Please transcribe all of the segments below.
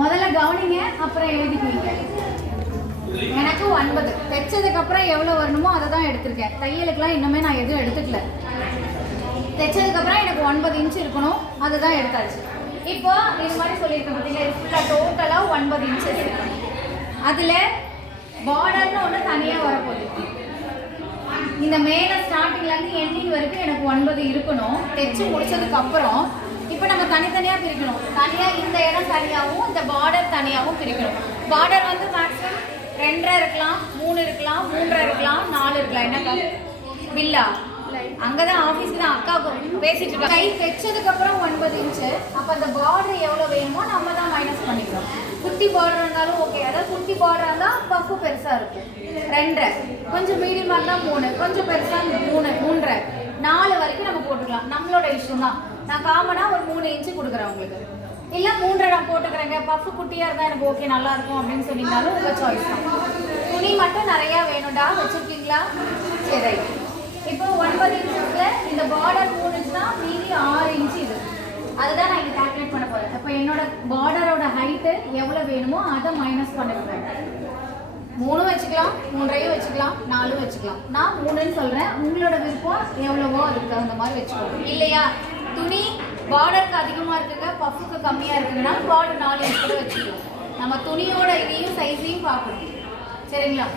முதல்ல கவனிங்க, அப்புறம் எழுதிக்குவீங்க. எனக்கு 9 தைச்சதுக்கப்புறம் எவ்வளோ வரணுமோ அதை தான் எடுத்திருக்கேன். தையலுக்குலாம் இன்னுமே நான் எதுவும் எடுத்துக்கல. தைச்சதுக்கப்புறம் எனக்கு 9 இன்ச்சு இருக்கணும், அதுதான் எடுத்தாச்சு. இப்போ இது மாதிரி சொல்லியிருக்கேன் பார்த்தீங்களா, இது ஃபுல்லாக டோட்டலாக 9 இன்ச்சஸ். அதில் பார்டர்னு ஒன்று தனியாக வரப்போகுது. இந்த மேலே ஸ்டார்டிங்லேருந்து எண்டிங் வரைக்கும் எனக்கு 9 இருக்கணும். தைச்சு முடிச்சதுக்கப்புறம் இப்போ நம்ம தனித்தனியாக பிரிக்கணும். தனியாக இந்த இடம் தனியாகவும் இந்த பார்டர் தனியாகவும் பிரிக்கணும். பார்டர் வந்து மேக்ஸிமம் 2.5 இருக்கலாம், 3 இருக்கலாம், 3.5 இருக்கலாம், 4 இருக்கலாம். என்னக்கா பில்லா அங்கே தான் ஆஃபீஸ்க்கு தான் அக்காவுக்கு பேசிட்டு இருக்கேன். கை தைச்சதுக்கப்புறம் 9 இன்ச்சு. அப்போ அந்த பார்டர் எவ்வளோ வேணுமோ நம்ம தான் மைனஸ் பண்ணிக்கிறோம். குட்டி பார்டர் இருந்தாலும் ஓகே. அதாவது குட்டி பார்டராக இருந்தால் பஃப்பு பெருசாக இருக்கும் 2.5, கொஞ்சம் மீடியமாக இருந்தால் 3, கொஞ்சம் பெருசாக 3, 3.5, 4 வரைக்கும் நம்ம போட்டுக்கலாம். நம்மளோட இஷ்டம் தான். நான் காமனாக ஒரு 3 இன்ச்சு கொடுக்குறேன் உங்களுக்கு. இல்லை 3.5 நான் போட்டுக்கிறேங்க, பஃப்பு குட்டியாக இருந்தால் எனக்கு ஓகே நல்லாயிருக்கும் அப்படின்னு சொன்னீங்கனாலும் உங்கள் சாய்ஸ் தான். துணி மட்டும் நிறையா வேணும்டா, வச்சுருக்கீங்களா? சரி. இப்போ 9 இன்ச்சஸில் இந்த பார்டர் 3 இன்ச்சுனா மீதி 6 இன்ச்சு இது. அதுதான் நான் இங்கே கால்குலேட் பண்ண போகிறேன். இப்போ என்னோட பார்டரோட ஹைட்டு எவ்வளோ வேணுமோ அதை மைனஸ் பண்ணிக்கிறேன். 3 வச்சுக்கலாம், 3.5 வச்சுக்கலாம், 4 வச்சுக்கலாம். நான் 3ன்னு சொல்கிறேன். உங்களோட விருப்பம் எவ்வளவோ அதுக்கு தகுந்த மாதிரி வச்சுக்கோங்க. இல்லையா துணி பார்டருக்கு அதிகமாக இருக்குங்க, பஃப்புக்கு கம்மியாக இருக்குங்கன்னா பார்டர் 4 இன்ச்சு கூட வச்சுக்கலாம். நம்ம துணியோட இதையும் சைஸையும் பார்க்கணும். சரிங்களா?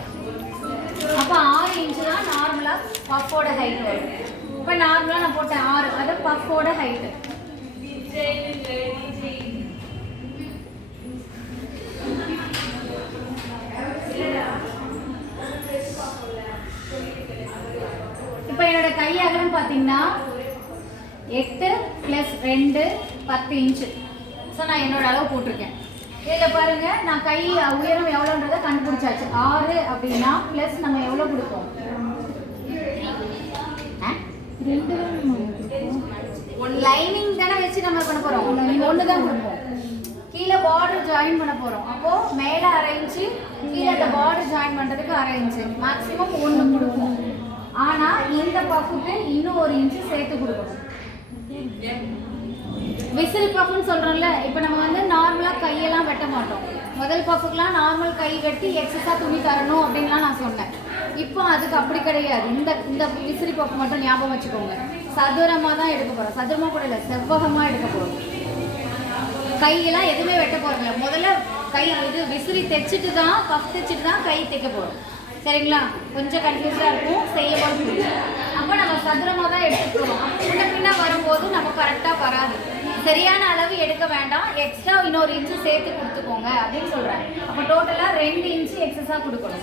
அப்போ 6 இன்ச்சு தான் நார்மலாக பஃப்போட ஹைட் வரும். இப்போ நார்மலாக நான் போட்டேன் 6, அது பஃப்போட ஹைட்டு. இப்போ என்னோட கை அகலம் பார்த்தீங்கன்னா 8 + 2 10 இன்ச்சு. ஸோ நான் என்னோட அளவு போட்டிருக்கேன். இதில் பாருங்கள், நான் கை உயரம் எவ்வளோன்றதை கண்டுபிடிச்சாச்சு. 6 அப்படின்னா ப்ளஸ் நம்ம எவ்வளோ கொடுப்போம்? 2 லைனிங் தானே வச்சு நம்ம பண்ண போகிறோம். 1 தான் கொடுப்போம். கீழே பார்டர் ஜாயின் பண்ண போகிறோம். அப்போது மேலே 1/2 இன்ச்சு, கீழே அந்த பார்டர் ஜாயின் பண்ணுறதுக்கு 1/2 இன்ச்சு, மேக்ஸிமம் 1 கொடுப்போம். ஆனால் இந்த பஃப்புக்கு இன்னும் 1 இன்ச்சு சேர்த்து கொடுக்கணும். விசில் பஃப்னு சொல்கிறோம்ல, இப்போ நம்ம வந்து நார்மலாக கையெல்லாம் வெட்ட மாட்டோம். முதல் பஃபுக்கெலாம் நார்மல் கை வெட்டி எக்ஸஸாக துணி தரணும் அப்படின்லாம் நான் சொன்னேன். இப்போ அதுக்கு அப்படி கிடையாது. இந்த விசிறி பஃப் மட்டும் ஞாபகம் வச்சுக்கோங்க. சதுரமாக தான் எடுக்க போகிறோம். சதுரமாக கூட இல்லை, செவ்வகமாக எடுக்க போகிறோம். கையெல்லாம் எதுவுமே வெட்ட போகிறோம்ல. முதல்ல கை இது விசிறி தைச்சிட்டு தான், பஃப் தைச்சிட்டு தான் கை தைக்க போகிறோம். சரிங்களா? கொஞ்சம் கன்ஃபியூஸாக இருக்கும், செய்ய போகிறது. அப்போ நம்ம சதுரமாக தான் எடுத்துக்கிறோம். முன்ன பின்ன வரும்போது நம்ம கரெக்டாக வராது. சரியான அளவு எடுக்க வேண்டாம், எக்ஸ்ட்ரா இன்னொரு இன்ச்சு சேர்த்து கொடுத்துக்கோங்க அப்படின்னு சொல்கிறேன். அப்போ டோட்டலாக 2 இன்ச்சு எக்ஸஸாக கொடுக்கணும்.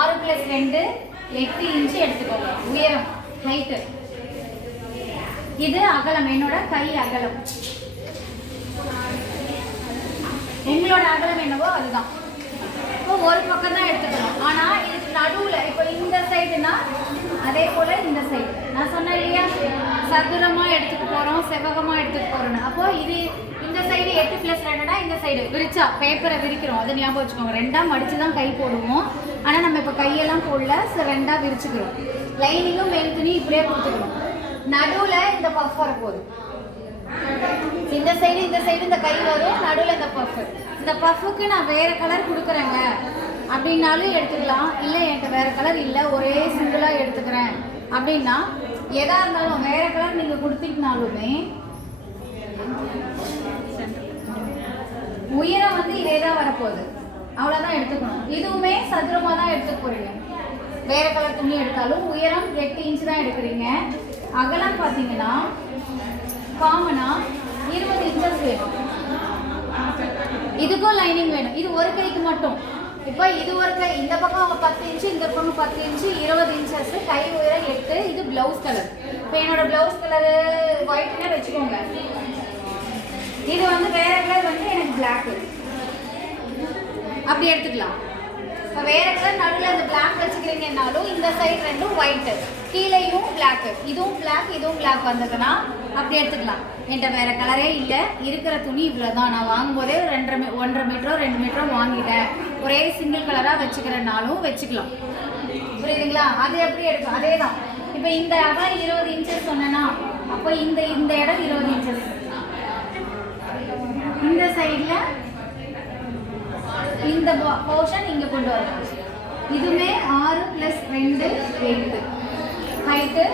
6 + 2 8 இன்ச்சு எடுத்துக்கோங்க. உயரம் ஹைட்டு. இது அகலம், என்னோட கை அகலம். உங்களோட அகலம் என்னவோ அதுதான். இப்போ ஒரு பக்கம் தான் எடுத்துக்கணும். ஆனால் இதுக்கு நடுவில் இப்போ இந்த சைடுனா அதே போல் இந்த சைடு நான் சொன்னேன் இல்லையா, சதுரமாக எடுத்துக்க போகிறோம், செவ்வகமாக எடுத்துக்க போகிறோன்னு. அப்போது இது இந்த சைடு 8 + 2னா இந்த சைடு விரிச்சா பேப்பரை விரிக்கிறோம். அதை ஞாபகம் வச்சுக்கோங்க. 2ஆக மடித்து தான் கை போடுவோம். ஆனால் நம்ம இப்போ கையெல்லாம் போடல, 2ஆக விரிச்சுக்கிறோம். லைனிங்கும் மேல் துணி இப்படியே கொடுத்துக்கணும். நடுவில் இந்த பஃப் வரப்போகுது. இந்த சைடு இந்த கை வரும், நடுவில் இந்த பஃப். இந்த பஃப்புக்கு நான் வேறு கலர் கொடுக்குறேங்க அப்படின்னாலும் எடுத்துக்கலாம். இல்லை எனக்கு வேறு கலர் இல்லை, ஒரே சிங்கிளாக எடுத்துக்கிறேன் அப்படின்னா எதாக இருந்தாலும் வேறு கலர் நீங்கள் கொடுத்தீங்கனாலுமே உயரம் வந்து இதே தான் வரப்போகுது. அவ்வளோதான் எடுத்துக்கணும். இதுவுமே சதுரமாக தான் எடுத்துக்க போகிறீங்க. வேறு கலர் துணி எடுத்தாலும் உயரம் 8 இன்ச்சு தான் எடுக்கிறீங்க. அகலம் பார்த்தீங்கன்னா காமனாக 20 இன்ச்சஸ் வேணும். இதுக்கும் லைனிங் வேணும். இது ஒரு கைக்கு மட்டும். இப்போ இது ஒரு கை, இந்த பக்கம் 10 இன்ச்சு, இந்த பக்கம் 10 இன்ச்சு, 20 இன்ச்சஸ். கை உயரம் 8. இது ப்ளவுஸ் கலர். இப்போ என்னோட ப்ளவுஸ் கலரு ஒயிட்னே வச்சுக்கோங்க. இது வந்து வேற கலர் வந்து எனக்கு பிளாக்கு, அப்படி எடுத்துக்கலாம். இப்போ வேற கலர் நடுவில் அந்த பிளாக் வச்சுக்கிறீங்கன்னாலும் இந்த சைடு 2 ஒயிட்டு, கீழேயும் பிளாக்கு, இதுவும் பிளாக் இதுவும் பிளாக் வந்ததுன்னா அப்படி எடுத்துக்கலாம். என்கிட்ட வேறு கலரே இல்லை, இருக்கிற துணி இவ்வளோ தான். நான் வாங்கும்போதே 1.5 மீட்டரோ 2 மீட்டரோ வாங்கிட்டேன், ஒரே சிங்கிள் கலராக வச்சுக்கிறனாலும் வச்சுக்கலாம். புரியுதுங்களா? அது எப்படி எடுக்கும்? அதே தான். இப்போ இந்த அகலம் 20 இன்ச்சஸ் சொன்னேன்னா அப்போ இந்த இடம் 20 இன்ச்சஸ். இந்த சைடில் இந்த போர்ஷன் இங்கே கொண்டு வரணும். இதுவுமே 6 + 2 8. ஹைட்டு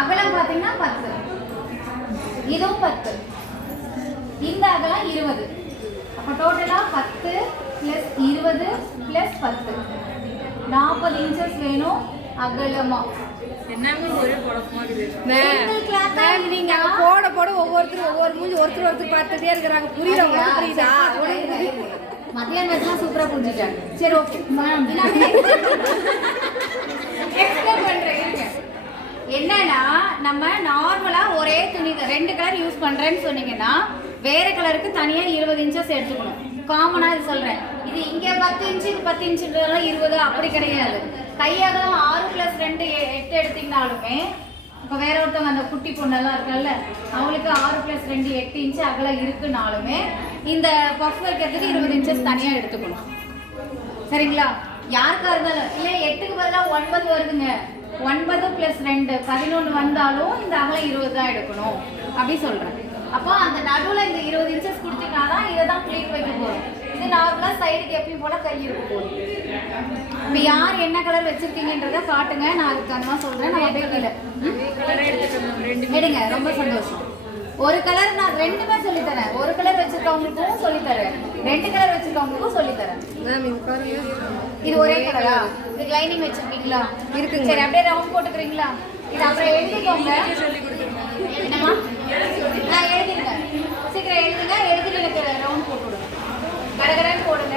அகலம் பார்த்தீங்கன்னா 10. இதுவும் 10. இந்த அகலம் 20. அப்போ டோட்டலாக 10 + 20 + 10 40 இன்ச்சஸ் வேணும் அகலமா. என்னங்க ஒரே குழப்பமா இருக்குது. நீங்க போட போட ஒவ்வொருத்தரும் ஒவ்வொரு மூஞ்சி ஒருத்தர் பார்த்துட்டே இருக்கிறாங்க. புரியுதா? மத்தியானம் வச்சுலாம் சூப்பரா புரிஞ்சுட்டாங்க. சரி ஓகே எக்ஸ்பிளைன் பண்றேன். என்னன்னா நம்ம நார்மலா ஒரே துணி 2 கலர் யூஸ் பண்றேன்னு சொன்னீங்கன்னா வேற கலருக்கு தனியா 20 இன்ச்சஸ் எடுத்துக்கணும். காமனா இது சொல்றேன். இது இங்க 10 இன்ச்சு இது 10 இன்ச்சுன்றதெல்லாம் 20 அப்படி கிடையாது. கையகலம் 6 + 2 8 எடுத்தீங்கனாலுமே இப்போ வேற ஒருத்தவங்க அந்த குட்டி பொண்ணெல்லாம் இருக்கல்ல அவங்களுக்கு 6 + 2 8 இன்ச்சு அகலம் இருக்குனாலுமே இந்த பஃப் வைக்கிறதுக்கு 20 இன்ச்சஸ் தனியா எடுத்துக்கணும். சரிங்களா? யாருக்கா இருந்தாலும் இல்லை 8க்கு பதிலாக 9 வருதுங்க. 9 + 2 11 வந்தாலும் இந்த அகலம் 20 தான் எடுக்கணும் அப்படி சொல்றேன். அப்போ அந்த நடுவில் இந்த 20 இன்ச்சஸ் கொடுத்தீங்கன்னா இதை தான் ப்ளீட் வைக்க போகிறோம். இது நார்மலாக சைடுக்கு எப்பயும் போல கை இருக்க போகுது. இப்போ யார் என்ன கலர் வச்சிருக்கீங்கன்றதை காட்டுங்க. நான் அதுக்கு அந்த மாதிரி சொல்கிறேன். நான் அப்படியே இல்லை எடுங்க. ரொம்ப சந்தோஷம். ஒரு கலர் நான் 2மே சொல்லித்தரேன். ஒரு கலர் வச்சிருக்கவங்களுக்கும் சொல்லித்தரேன், 2 கலர் வச்சிருக்கவங்களுக்கும் சொல்லித்தரேன். இது ஒரே கலரா? இதுக்கு லைனிங் வச்சிருக்கீங்களா? இருக்குங்க. சரி அப்படியே ரவுண்ட் போட்டுக்கிறீங்களா? இது அப்புறம் எழுதிக்கோங்க. என்னம்மா? எழுதிருங்க. சீக்கிரம் எழுதுங்க. எழுதிட்டு எனக்கு ரவுண்ட் போட்டு விடுங்க. கடகடன்னு போடுங்க.